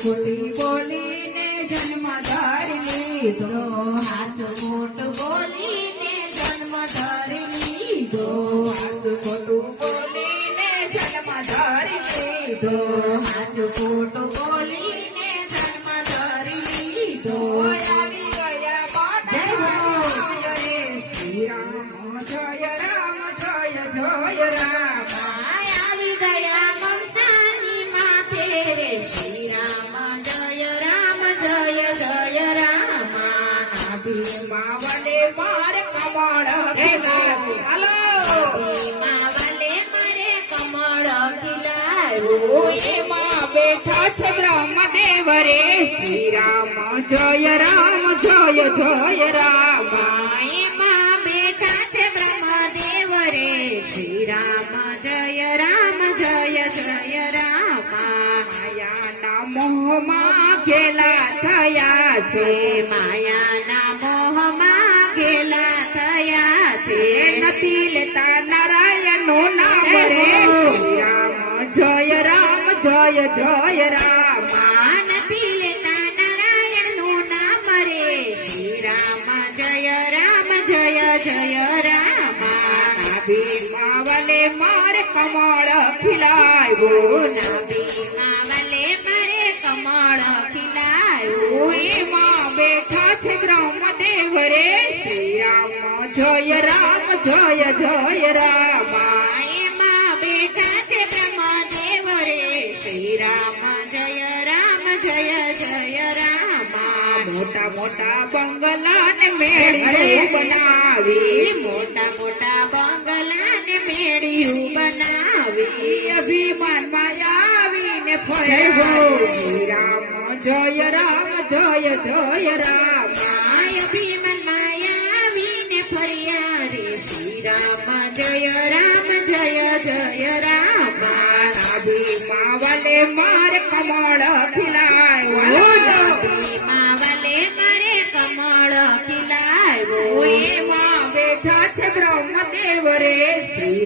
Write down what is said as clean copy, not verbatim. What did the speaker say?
ખોટી બોલીને જન્મ ધરી લીધો, હાથ ખોટું બોલીને જન્મ ધરી લીધો, હાથ ખોટું બોલીને જન્મ ધરી લીધો, હાથ ખોટું બોલીને જન્મ ધરી લીધો. આવી ગયા બનાવ્યા રે શ્રી રામ જય રામ જય જય રામ. આવી ગયા મમતાની માથે રે શ્રી રામ જય રામ જય જય રામ. ભીમા વડે માર કમળ ખેલાવ્યું. હાલો માવલે મારે કમળ ખીલાવ્યો, એમાં બેઠા છે બ્રહ્મદેવ રે શ્રી રામ જય રામ જય જય રામ. એમાં બેઠા છે બ્રહ્મદેવ રે શ્રી રામ જય રામ જય જય રામ. માયાના મોહમાં ઘેલા થયા છે, માયાના મોહમાં ઘેલા થયા છે, નથી લેતા નારાયણનું નામ રે શ્રી રામ જય રામ જય જય રામ. નથી લેતા નારાયણનું નામ રે શ્રી રામ જય રામ જય જય રામ. ભીમા વડે માર કમળ ખીલાવ્યો, માવલે મારે કમળ ખીલાવ્યો, એમાં બેઠા છે બ્રહ્મદેવ રે શ્રી રામ જય રામ જય જય રામ. એમાં બેઠા છે બ્રહ્મદેવ રે શ્રી રામ જય રામ જય જય રામ. મોટા મોટા બંગલા ને મેળીઓ બનાવી, મોટા મોટા બંગલાને મેળ્યું બનાવી, અભિમાનમાં આવીને ફર્યો શ્રી રામ જય રામ જય જય રામ. અભિમાનમાં આવીને ફર્યા રે શ્રી રામ જય રામ જય જય રામ. ભીમા વડે માર કમળ ખીલાવ્યો,